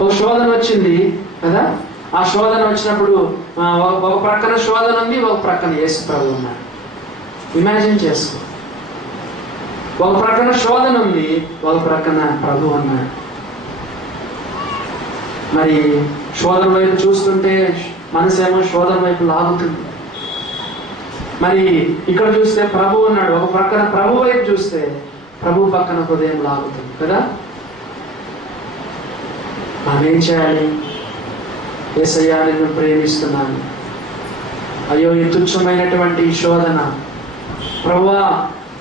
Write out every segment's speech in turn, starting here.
ఒక శోధన వచ్చింది కదా, ఆ శోధన వచ్చినప్పుడు ఒక ప్రక్కన శోధన ఉంది, ఒక ప్రక్కన యేసు ప్రభు ఉన్నాడు. ఇమాజిన్ చేసుకో, ఒక ప్రక్కన శోధన ఉంది, ఒక ప్రక్కన ప్రభు ఉన్నాడు. మరి శోధన వైపు చూస్తుంటే మనసేమో శోధన వైపు లాగుతుంది. మరి ఇక్కడ చూస్తే ప్రభు ఉన్నాడు, ఒక ప్రక్కన ప్రభు వైపు చూస్తే ప్రభు పక్కన హృదయం లాగుతుంది కదా. మనం ఏం చేయాలి? యేసయ్యా నిన్ను ప్రేమిస్తున్నాను, అయ్యో ఈ తుచ్చమైనటువంటి ఈ శోధన ప్రభువా,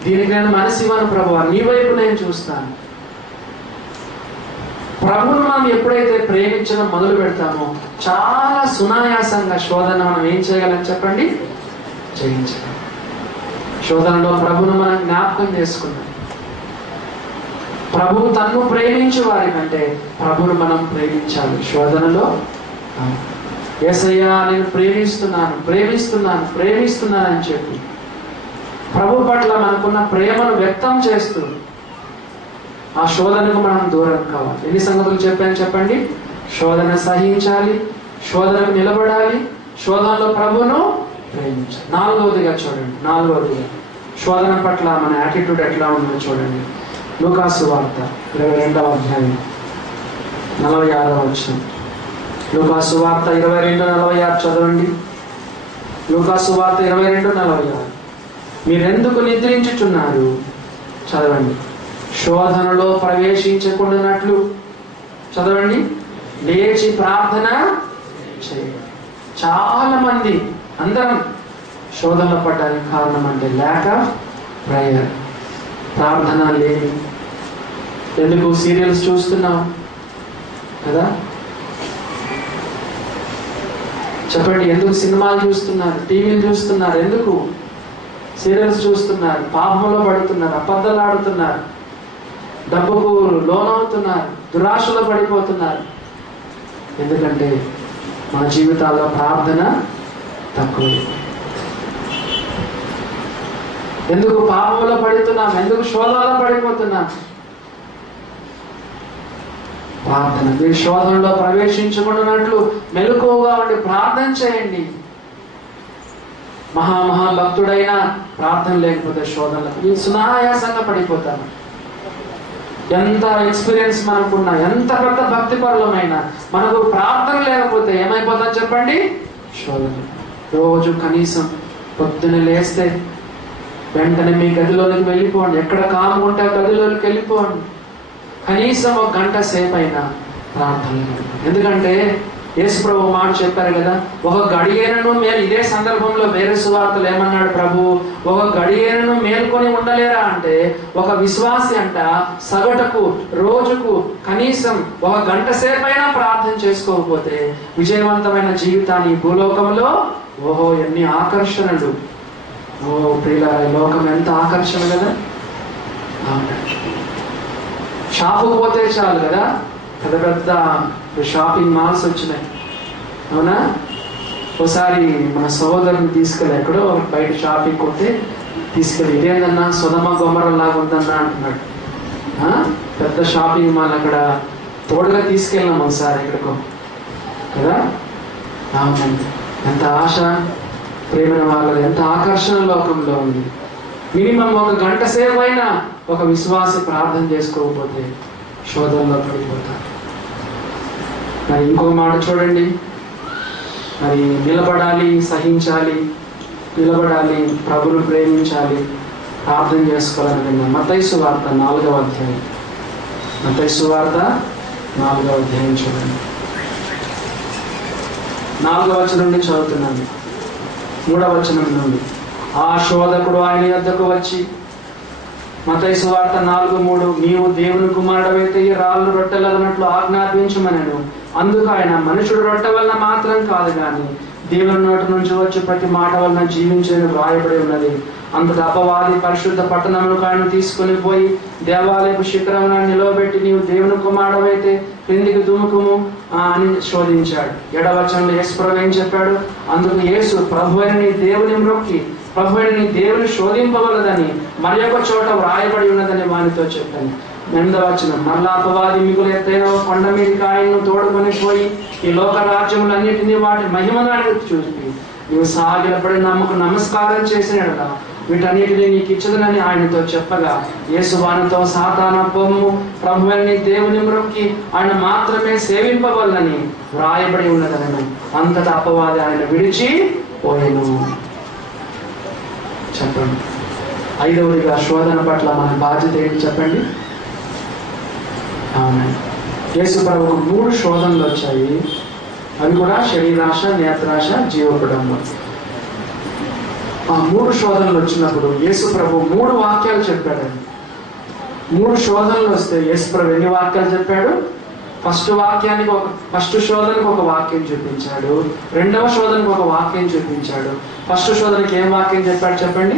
దీనికి నేను మనసు ఇవ్వను ప్రభువా, నీ వైపు నేను చూస్తాను. ప్రభువును మనం ఎప్పుడైతే ప్రేమించడం మొదలు పెడతామో చాలా సునాయాసంగా శోధన మనం ఏం చేయగలం చెప్పండి? జయించగలం. శోధనలో ప్రభువును మనం జ్ఞాపకం చేసుకున్నాం. ప్రభువు తన్ను ప్రేమించు వారి కంటే ప్రభువును మనం ప్రేమించాలి. శోధనలో యేసయ్యా నేను ప్రేమిస్తున్నాను ప్రేమిస్తున్నాను ప్రేమిస్తున్నాను అని చెప్పి ప్రభు పట్ల మనకున్న ప్రేమను వ్యక్తం చేస్తూ ఆ శోధనకు మనం దూరం కావాలి. ఎన్ని సంగతులు చెప్పాను చెప్పండి? శోధన సహించాలి, శోధనకు నిలబడాలి, శోధనలో ప్రభువును ప్రేమించాలి. నాలుగవదిగా చూడండి, నాలుగవదిగా శోధన పట్ల మన యాటిట్యూడ్ ఎట్లా ఉందో చూడండి. లూకా సువార్త 22వ అధ్యాయం 46వ వచనం. లూకా సువార్త 22:46 చదవండి. లూకా సువార్త 22:46. మీరెందుకు నిద్రించుచున్నారు? చదవండి. శోధనలో ప్రవేశించకుండానట్లు చదవండి, లేచి ప్రార్థన చేయండి. చాలా మంది అందరం శోధనలో పడ్డానికి కారణం అంటే ల్యాక్ ఆఫ్ ప్రేయర్, ప్రార్థన లేని. ఎందుకు? సీరియల్స్ చూస్తున్నాం కదా, చెప్పండి. ఎందుకు సినిమాలు చూస్తున్నారు, టీవీలు చూస్తున్నారు? ఎందుకు సీరియల్స్ చూస్తున్నారు? పాపంలో పడుతున్నారు, అబద్ధాలు ఆడుతున్నారు, డబ్బుకు లోనవుతున్నారు, దురాశలో పడిపోతున్నారు. ఎందుకంటే మన జీవితాల్లో ప్రార్థన తక్కువ. ఎందుకు పాపంలో పడుతున్నాం? ఎందుకు శోధనలో పడిపోతున్నాం? ప్రార్థన. మీరు శోధనలో ప్రవేశించకుండానట్లు మెలకువగా ఉండి ప్రార్థన చేయండి. మహాభక్తుడైన ప్రార్థన లేకపోతే శోధనలకు సునాయాసంగా పడిపోతాను. ఎంత ఎక్స్పీరియన్స్ మనకున్నా, ఎంత పెద్ద భక్తి పరులమైనా మనకు ప్రార్థన లేకపోతే ఏమైపోతాం చెప్పండి? శోధన. రోజు కనీసం పొద్దున లేస్తే వెంటనే మీ గదిలోనికి వెళ్ళిపోండి. ఎక్కడ కాము ఉంటే గదిలోకి వెళ్ళిపోండి. కనీసం 1 గంట సేపు అయినా ప్రార్థన. ఎందుకంటే యేసు ప్రభు మాట చెప్పారు కదా, ఒక గడియను ఇదే సందర్భంలో వేరే సువార్తలు ఏమన్నాడు ప్రభు? ఒక గడియను మేల్కొని ఉండలేరా అంటే, ఒక విశ్వాసి అంట సగటుకు రోజుకు కనీసం 1 గంట సేపు అయినా ప్రార్థన చేసుకోకపోతే విజయవంతమైన జీవితాన్ని భూలోకంలో ఓహో ఎన్ని ఆకర్షణలు! ఓ ప్రియులారా, లోకం ఎంత ఆకర్షణ కదా. షాపుకు పోతే చాలు కదా, పెద్ద పెద్ద షాపింగ్ మాల్స్ వచ్చినాయి, అవునా? ఒకసారి మన సహోదరుని తీసుకెళ్ళి ఎక్కడో బయట షాపింగ్ కొట్టే తీసుకెళ్ళి, ఇదేందన్నా సుధమ గొమ్మరం లాగా ఉందన్నా అంటున్నాడు. పెద్ద షాపింగ్ మాల్ అక్కడ తోడుగా తీసుకెళ్ళాం ఒకసారి ఎక్కడికో కదా. అవునండి, ఎంత ఆశ ప్రేమ వాళ్ళది, ఎంత ఆకర్షణ లోకంలో ఉంది. మినిమం 1 గంట సేపు అయినా ఒక విశ్వాసి ప్రార్థన చేసుకోకపోతే శోధనలో పడిపోతారు. మరి ఇంకో మాట చూడండి, మరి నిలబడాలి, సహించాలి, నిలబడాలి, ప్రభువును ప్రేమించాలి, ప్రార్థన చేసుకోవాలని మత్తయి సువార్త 4వ అధ్యాయం. మత్తయి సువార్త 4వ అధ్యాయం చూడండి. 4వ వచనం నుండి చదువుతున్నాను, 3వ వచనం నుండి. ఆ శోధకుడు ఆయన యొద్దకు వచ్చి, మత్తయి సువార్త 4:3, నీవు దేవుని కుమారుడవైతే ఈ రాళ్ళు రొట్టెలన్నట్లు ఆజ్ఞాపించమనెను. అందుకు ఆయన, మనుషుడు రొట్టె వలన మాత్రం కాదు కానీ దేవుని నోటి నుంచి వచ్చి ప్రతి మాట వలన జీవించేది రాయబడి ఉన్నది. అంతటా అపవాది పరిశుద్ధ పట్టణములకు ఆయన తీసుకుని పోయి దేవాలయపు శిఖరమున నిలవబెట్టి, నీవు దేవుని కుమారుడవైతే క్రిందికి దుముకుము అని శోధించాడు. 7వ వచనంలో యేసు ప్రభు ఏం చెప్పాడు? అందుకు యేసు, ప్రభువైన నీ దేవుని మ్రొక్కి ప్రభువైన నీ దేవుని శోధింపవలదని మరి ఒక చోట వ్రాయబడి ఉన్నదని వానితో చెప్పాను. 8వ మరలా అపవాది మిగులు ఎత్తైన కొండ మీదకి ఆయన్ను తోడుకొని పోయి ఈ లోక రాజ్యములన్నిటినీ వాటి మహిమను చూపి నీవు సాగిలపడి నమస్కారం చేసినట్లా వీటన్నిటినీ నీకు ఇచ్చదనని ఆయనతో చెప్పగా, యేసు వానితో సాతాన పొమ్ము, ప్రభువుని దేవుని మ్రొక్కి ఆయన మాత్రమే సేవింపవలనని వ్రాయబడి ఉన్నదనను. అంతటా అపవాది ఆయన విడిచి పోయెను. చెప్పండి. 5వదిగా శోధన పట్ల మన బాధ్యత ఏంటి చెప్పండి. అవునండి, యేసు ప్రభువుకు 3 శోధనలు వచ్చాయి. అవి కూడా శరీరాశ, నేత్రాశ, జీవకుడంబం. ఆ 3 శోధనలు వచ్చినప్పుడు యేసు ప్రభు 3 వాక్యాలు చెప్పాడండి. 3 శోధనలు వస్తే యేసు ప్రభు ఎన్ని వాక్యాలు చెప్పాడు? ఫస్ట్ శోధనకు ఒక వాక్యం చూపించాడు, 2వ శోధనకు ఒక వాక్యం చూపించాడు. ఫస్ట్ శోధనకి ఏం వాక్యం చెప్పాడు చెప్పండి.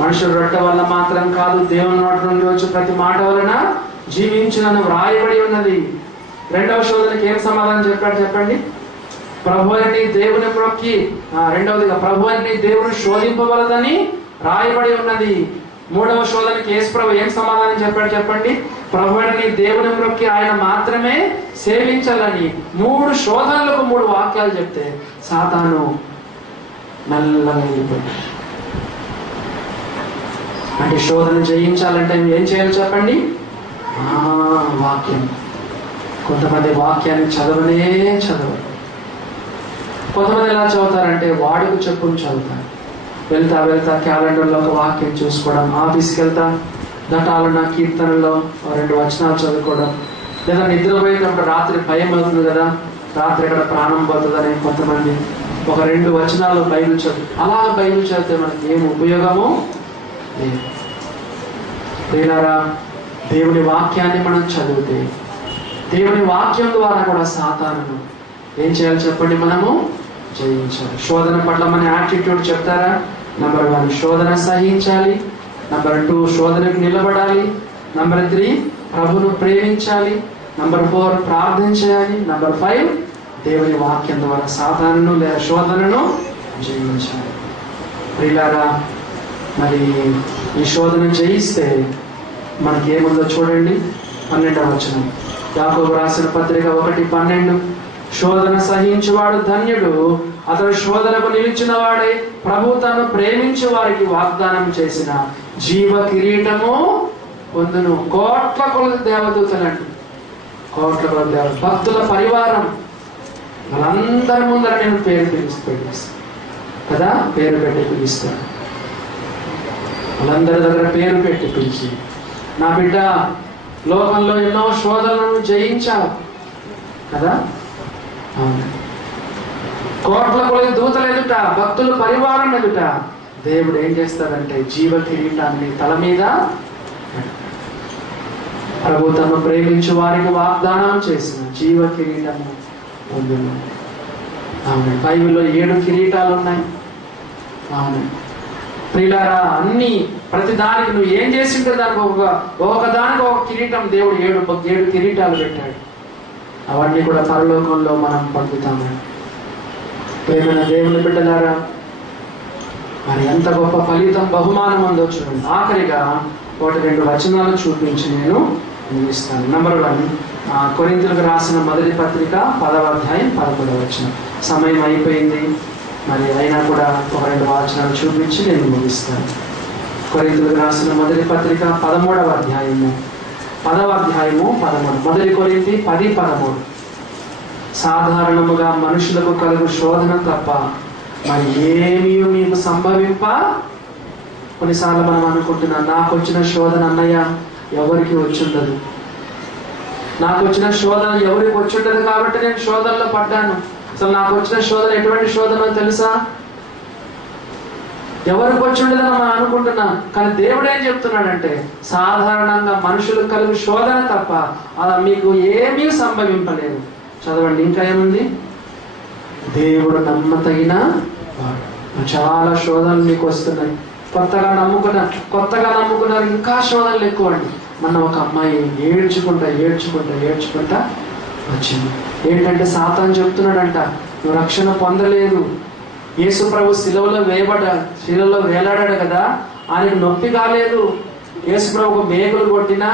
మనుషుడు రొట్టె వల్ల మాత్రం కాదు, దేవుని నోటి నుండి వచ్చి ప్రతి మాట వలన జీవించునని వ్రాయబడి ఉన్నది. 2వ శోధనకి ఏం సమాధానం చెప్పాడు చెప్పండి. ప్రభువుని దేవుని మ్రొక్కి, 2వదిగా ప్రభువుని దేవుని శోధింపవలదని రాయబడి ఉన్నది. 3వ శోధనకి యేసు ప్రభు ఏం సమాధానం చెప్పాడు చెప్పండి. ప్రభువుని దేవుని మ్రొక్కి ఆయన మాత్రమే సేవించాలని. 3 శోధనలకు 3 వాక్యాలు చెప్తే సాతాను మెల్లగా వెళ్ళిపోయాడు. అంటే శోధన జయించాలంటే ఏం చేయాలి చెప్పండి. వాక్యం. కొంతమంది వాక్యాన్ని చదవరు. కొంతమంది ఎలా చదువుతారంటే వాడుకు చెప్పుని చదువుతారు. వెళ్తా క్యాలెండర్లో ఒక వాక్యం చూసుకోవడం, ఆఫీస్కి వెళ్తా దటాలన్న కీర్తనలో 2 వచనాలు చదువుకోవడం, లేదా నిద్రపోయేటప్పుడు రాత్రి భయం అవుతుంది కదా, రాత్రి ఎక్కడ ప్రాణం పోతుందని కొంతమంది ఒక 2 వచనాలు బైబిల్ చదువు. అలా బైబిల్ చదివితే మనకి ఏం ఉపయోగము లేదు. ప్రియులారా, దేవుని వాక్యాన్ని మనం చదివితే దేవుని వాక్యం ద్వారా కూడా సాతానును ఏం చేయాలి చెప్పండి, మనము జయించాలి. శోధన పట్ల మన యాటిట్యూడ్ చెప్తారా? నెంబర్ 1 శోధన సహించాలి. నెంబర్ 2 శోధనకు నిలబడాలి. నెంబర్ 3 ప్రభును ప్రేమించాలి. నెంబర్ 4 ప్రార్థన చేయాలి. నెంబర్ 5 దేవుని వాక్యం ద్వారా సాతానును లేదా శోధనను జయించాలి. ప్రియులారా, మరి ఈ శోధన జయిస్తే మనకి ఏముందో చూడండి. 12వ వచనం యాకోబు రాసిన పత్రిక 1:12 శోధన సహించువాడు ధన్యుడు, అతడు శోధనకు నిలిచిన వాడే ప్రభు తాను ప్రేమించు వారికి వాగ్దానం చేసిన జీవ కిరీటము పొందును. కోట్ల కొలది దేవదూతలండి, కోట్ల కొలది దేవత భక్తుల పరివారం వాళ్ళందరి ముందర నేను పేరు పిలుస్తాను కదా, పేరు పెట్టి పిలుస్తాను. వాళ్ళందరి దగ్గర పేరు పెట్టి పిలిచి, నా బిడ్డ లోకంలో ఎన్నో శోధనలను జయించావు కదా. కోట్ల కొలది దూతల ఎదుట, భక్తుల పరివారం ఎదుట దేవుడు ఏం చేస్తాడంటే జీవ కిరీటాన్ని తల మీద ప్రభు తను ప్రేమించు వారికి వాగ్దానం చేసిన జీవ కిరీటము పొందును. అవును, బైబిల్లో 7 కిరీటాలు ఉన్నాయి. అవును ప్రియులారా, అన్ని ప్రతి దానికి నువ్వు ఏం చేసింటే దానికి ఒకదానికి ఒక కిరీటం దేవుడు 7 కిరీటాలు పెట్టాడు. అవన్నీ కూడా పరలోకంలో మనం పొందుతాము. ప్రేమైన దేవుని బిడ్డలారా, మరి ఎంత గొప్ప ఫలితం బహుమానం ఉందో చూడండి. ఆఖరిగా 1-2 వచనాలు చూపించి నేను ముగిస్తాను. నెంబర్ 1 కొరింథీయులకు రాసిన మొదటి పత్రిక 10వ అధ్యాయం 11వ వచనం. సమయం అయిపోయింది, మరి అయినా కూడా 1-2 వచనాలు చూపించి నేను ముగిస్తాను. కొరింథీయులకు రాసిన మొదటి పత్రిక 13వ అధ్యాయము 13. మొదటి కొరింథీ 10:13. సాధారణముగా మనుషులకు కలుగు శోధన తప్ప మరి ఏమీ మీకు సంభవింప. కొన్నిసార్లు మనం అనుకుంటున్నాం, నాకు వచ్చిన శోధన అన్నయ్య ఎవరికి వచ్చుండదు, నాకు వచ్చిన శోధన ఎవరికి వచ్చుండదు కాబట్టి నేను శోధనలో పడ్డాను. అసలు నాకు వచ్చిన శోధన ఎటువంటి శోధన తెలుసా? ఎవరికి వచ్చి ఉండదని మనం అనుకుంటున్నాం, కానీ దేవుడు ఏం చెప్తున్నాడంటే సాధారణంగా మనుషులకు కలుగు శోధన తప్ప అలా మీకు ఏమీ సంభవింపలేదు. చదవండి, ఇంకా ఏముంది? దేవుడు నమ్మతగిన వాడు. చాలా శోధనలు మీకు వస్తున్నాయి. కొత్తగా నమ్ముకున్నారు, ఇంకా శోధనలు ఎక్కువ అండి. మొన్న ఒక అమ్మాయి ఏడ్చుకుంటా వచ్చింది. ఏంటంటే సాతాను చెప్తున్నాడంట, నువ్వు రక్షణ పొందలేదు, యేసు ప్రభు శిలువలో వేలాడాడు కదా, ఆయనకు నొప్పి కాలేదు, యేసుప్రభుకు మేకులు కొట్టినా,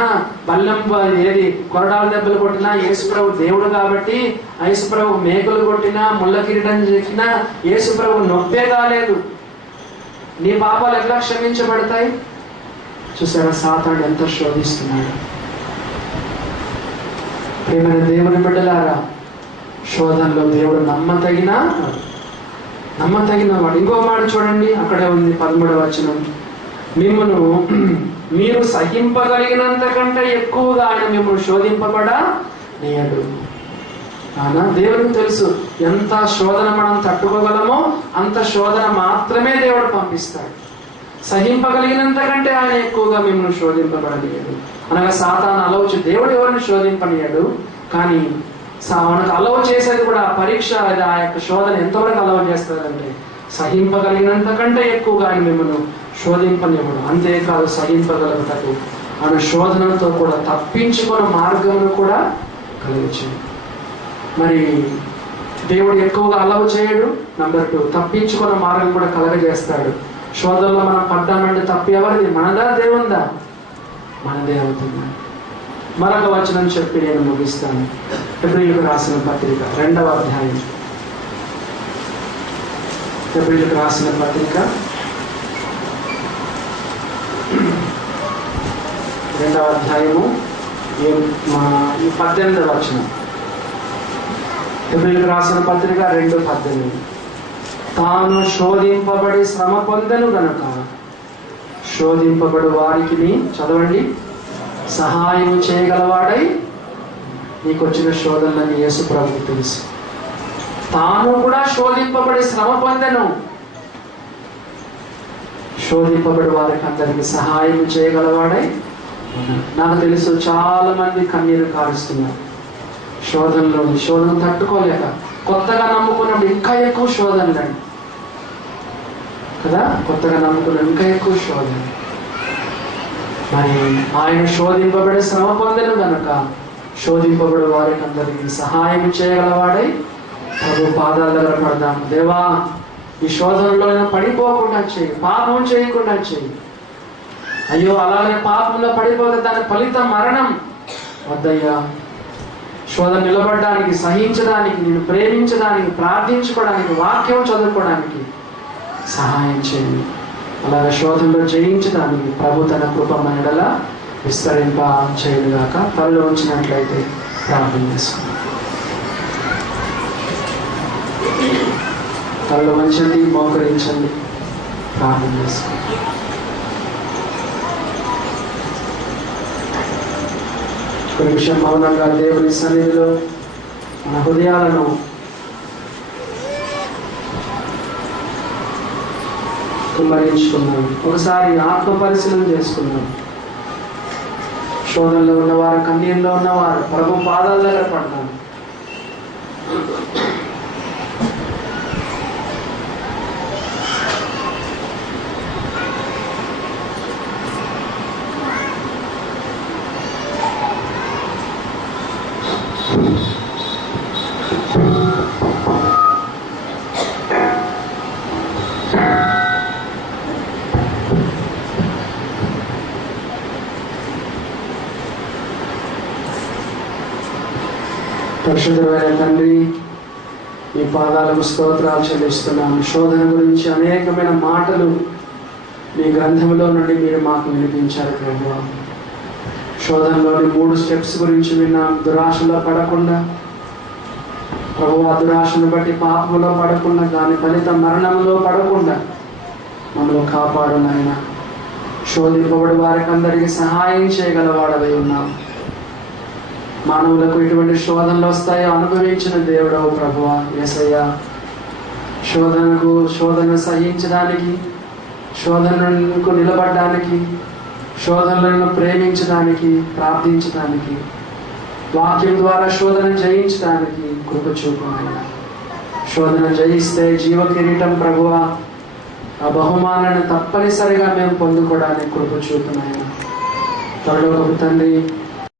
బల్లెం ఏది కొరడాల దెబ్బలు కొట్టినా యేసుప్రభు దేవుడు కాబట్టి, యేసుప్రభు మేకులు కొట్టినా, ముళ్ళ కిరీటం చెక్కినా యేసుప్రభు నొప్పే కాలేదు. నీ పాపాలు ఎట్లా క్షమించబడతాయి? చూసారా సాతానుడు ఎంత శోధిస్తున్నాడు. ప్రేమైన దేవుని బిడ్డలారా, శోధనలో దేవుడు నమ్మతగిన వాడు. ఇంకో మాట చూడండి, అక్కడే ఉంది 13వ వచనం. మిమ్మల్ని మీరు సహింపగలిగినంత కంటే ఎక్కువగా ఆయన మిమ్మల్ని శోధింపబడనీయడు. దేవునికి తెలుసు ఎంత శోధన మనం తట్టుకోగలమో అంత శోధన మాత్రమే దేవుడు పంపిస్తాడు. సహింపగలిగినంత కంటే ఆయన ఎక్కువగా మిమ్మల్ని శోధింపబడనీయడు. అనగా సాతాను అలవచ్చు, దేవుడు ఎవరిని శోధింపనీయడు, కానీ మనకు అలవ చేసేది కూడా పరీక్ష, ఆ యొక్క శోధన ఎంతవరకు అలవ చేస్తారంటే సహింపగలిగినంత కంటే ఎక్కువగా ఆయన మిమ్మల్ని శోధింపనివ్వడు. అంతేకాదు, సహింపగలుగుతాడు ఆయన శోధనలతో కూడా తప్పించుకున్న మార్గమును కూడా కలిగించింది. మరి దేవుడు ఎక్కువగా అలవ చేయడు. నెంబర్ 2, తప్పించుకున్న మార్గం కూడా కలగజేస్తాడు. శోధనలో మనం పడ్డామంటే తప్పి ఎవరిది? మనదా దేవుందా? మనదే అవుతుంది. మరొక వచనం చెప్పి నేను ముగిస్తాను. హెబ్రీయులకు రాసిన పత్రిక 2వ అధ్యాయం. హెబ్రీయులకు రాసిన పత్రిక 2వ అధ్యాయము 18వ వచనం. హెబ్రీయులకు రాసిన పత్రిక 2:18. తాను శోధింపబడి శ్రమ పొందెను గనుక శోధింపబడు వారికి, చదవండి, సహాయం చేయగలవాడై. నీకు వచ్చిన శోధనలని యేసు ప్రభువుకు తెలుసు. తాను కూడా శోధింపబడి శ్రమ పొందెను. శోధింపబడి వారికి అందరికి సహాయం చేయగలవాడై. నాకు తెలుసు చాలా మంది కన్నీరు కారుస్తున్నారు శోధన తట్టుకోలేక. కొత్తగా నమ్ముకున్నప్పుడు ఇంకా ఎక్కువ శోధనలండి కదా, కొత్తగా నమ్ముకున్న ఇంకా ఎక్కువ శోధన. మరి ఆయన శోధింపబడి శ్రమ పొందెను గనుక శోధింపబడి వారికి అందరికీ సహాయం చేయగలవాడై. ప్రభు పాదాల దగ్గర పడదాం. దేవా, ఈ శోధనలో పడిపోకుండా చేయి, పాపం చేయకుండా చేయి. అయ్యో, అలాగే పాపంలో పడిపోతే దాని ఫలితం మరణం. వద్దయ్యా, శోధన నిలబడడానికి, సహించడానికి, నేను ప్రేమించడానికి, ప్రార్థించుకోవడానికి, వాక్యం చదువుకోవడానికి సహాయం చేయండి. అలాగే శోధనలో జయించడానికి ప్రభు తన కృప మన ఎడల విస్తరింప చేయడుగాక. తలలో ఉంచినట్లయితే ప్రార్థన చేసుకుందాం. తలలో ఉంచండి, మోకరించండి, ప్రార్థన చేసుకోండి. ఒక నిమిషం మౌనంగా దేవుని సన్నిధిలో మన హృదయాలను కుమ్మరించుకున్నాం. ఒకసారి ఆత్మ పరిశీలన చేసుకున్నాం. శోధనలో ఉన్నవారు, కన్నీరులో ఉన్నవారు ప్రభు పాదాల దగ్గర పడ్డారు. పరిశుద్ధమైన తండ్రి, మీ పాదాలకు స్తోత్రాలు చెల్లిస్తున్నాము. శోధన గురించి అనేకమైన మాటలు మీ గ్రంథంలో నుండి మీరు మాకు వినిపించారు ప్రభువా. శోధనలోని 3 స్టెప్స్ గురించి విన్నాం. దురాశలో పడకుండా ప్రభువా, దురాశను బట్టి పాపంలో పడకుండా, దాని ఫలితం మరణంలో పడకుండా మమ్మల్ని కాపాడు నాయన. శోధింపబడి వారికి అందరికీ సహాయం చేయగలవాడవై ఉన్నాం. మానవులకు ఎటువంటి శోధనలు వస్తాయో అనుభవించిన దేవుడవు ప్రభువా. యేసయ్యా, శోధన సహించడానికి, శోధనకు నిలబడడానికి, శోధనలను ప్రేమించడానికి, ప్రార్థించడానికి, వాక్యం ద్వారా శోధన జయించడానికి కృప చూపునాయన. శోధన జయిస్తే జీవ కిరీటం ప్రభువా, ఆ బహుమానాన్ని తప్పనిసరిగా మేము పొందుకోవడానికి కృప చూపునాయన. పరలోకపు తండ్రి,